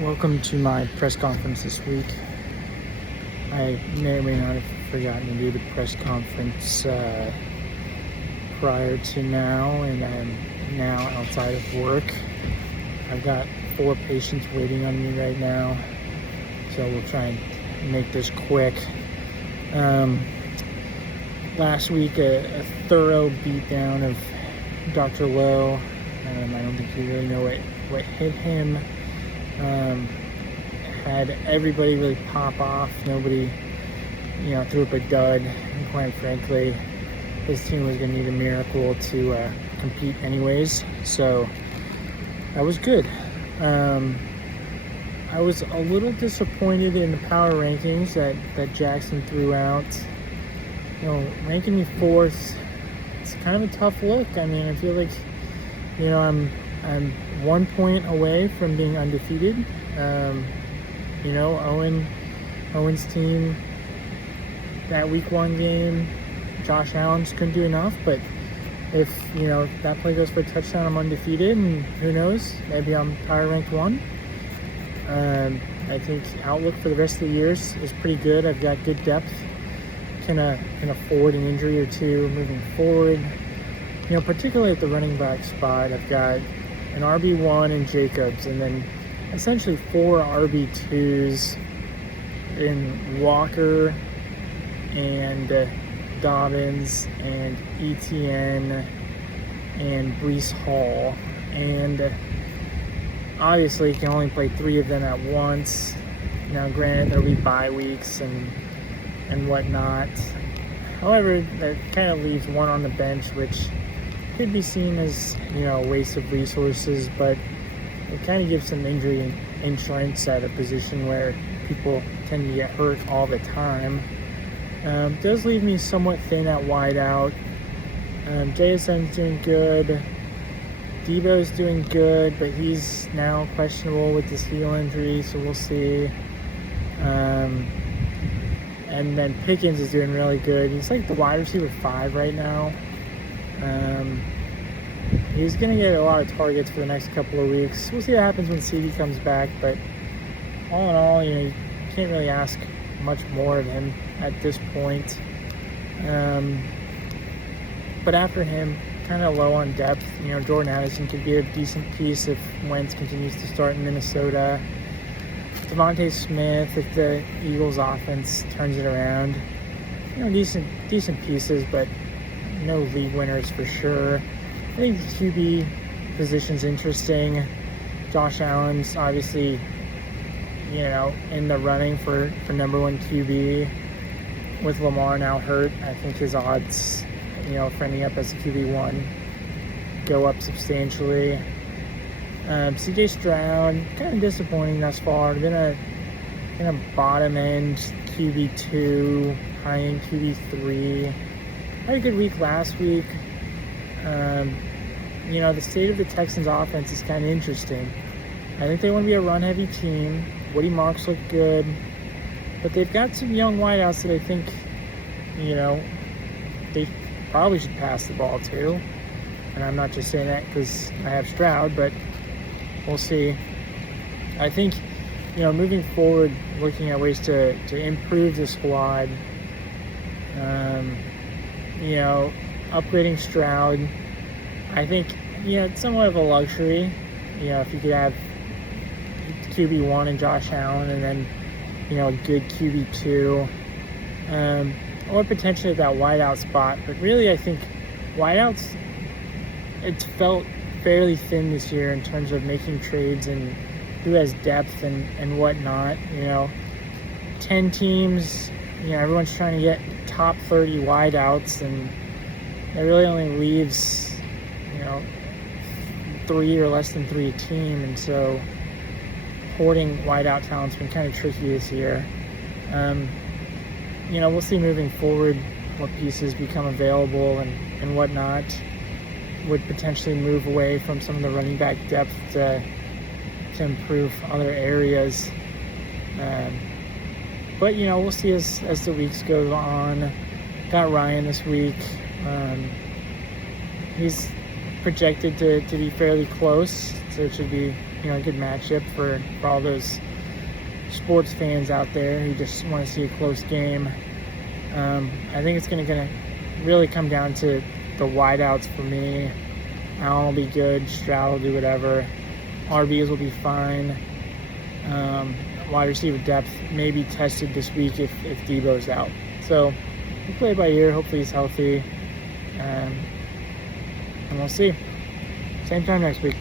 Welcome to my press conference this week. I may or may not have forgotten to do the press conference prior to now, and I'm now outside of work. I've got 4 patients waiting on me right now, so we'll try and make this quick. Last week, a thorough beatdown of Dr. Lowe. I don't think you really know what hit him. Had everybody really pop off. Nobody, threw up a dud. And quite frankly, his team was going to need a miracle to compete anyways. So that was good. I was a little disappointed in the power rankings that Jackson threw out. Ranking me 4th, it's kind of a tough look. I mean, I feel like, I'm 1 point away from being undefeated. Owen's team, that week 1 game, Josh Allen just couldn't do enough. But if that play goes for a touchdown, I'm undefeated, and who knows, maybe I'm power ranked 1. I think outlook for the rest of the years is pretty good. I've got good depth. Can afford an injury or two moving forward. Particularly at the running back spot, I've got an RB1 in Jacobs, and then essentially 4 RB2s in Walker and Dobbins and ETN and Breece Hall. And obviously, you can only play 3 of them at once. Now, granted, there'll be bye weeks and whatnot. However, that kind of leaves 1 on the bench, which could be seen as, a waste of resources, but it kind of gives some injury insurance at a position where people tend to get hurt all the time. Does leave me somewhat thin at wideout. JSN's doing good. Debo's doing good, but he's now questionable with this heel injury, so we'll see. And then Pickens is doing really good. He's like the wide receiver 5 right now. He's going to get a lot of targets for the next couple of weeks. We'll see what happens when CD comes back, but all in all, you can't really ask much more of him at this point. But after him, kind of low on depth. Jordan Addison could be a decent piece if Wentz continues to start in Minnesota. Devontae Smith, if the Eagles offense turns it around. Decent pieces, but no league winners for sure. I think the QB position's interesting. Josh Allen's obviously, in the running for number 1 QB. With Lamar now hurt, I think his odds, for ending up as a QB1 go up substantially. CJ Stroud, kind of disappointing thus far. Been a bottom end QB2, high end QB3. Had a good week last week. The state of the Texans offense is kind of interesting. I think they want to be a run-heavy team. Woody Marks look good. But they've got some young wideouts that I think, they probably should pass the ball to. And I'm not just saying that because I have Stroud, but we'll see. I think, moving forward, looking at ways to improve the squad, upgrading Stroud, I think, it's somewhat of a luxury. If you could have QB1 and Josh Allen, and then, a good QB2, or potentially that wideout spot. But really, I think wideouts, it's felt fairly thin this year in terms of making trades and who has depth and whatnot. 10 teams, everyone's trying to get top 30 wideouts, and it really only leaves 3 or less than 3 a team, and so hoarding wideout talent's been kind of tricky this year. We'll see moving forward what pieces become available and whatnot. Would potentially move away from some of the running back depth to improve other areas. But we'll see as the weeks go on. Got Ryan this week. He's projected to be fairly close, so it should be good matchup for all those sports fans out there who just want to see a close game. I think it's going to really come down to the wideouts for me. Allen will be good. Stroud will do whatever. RBs will be fine. Wide receiver depth may be tested this week if Debo's out. So we'll play by ear. Hopefully he's healthy. And we'll see. Same time next week.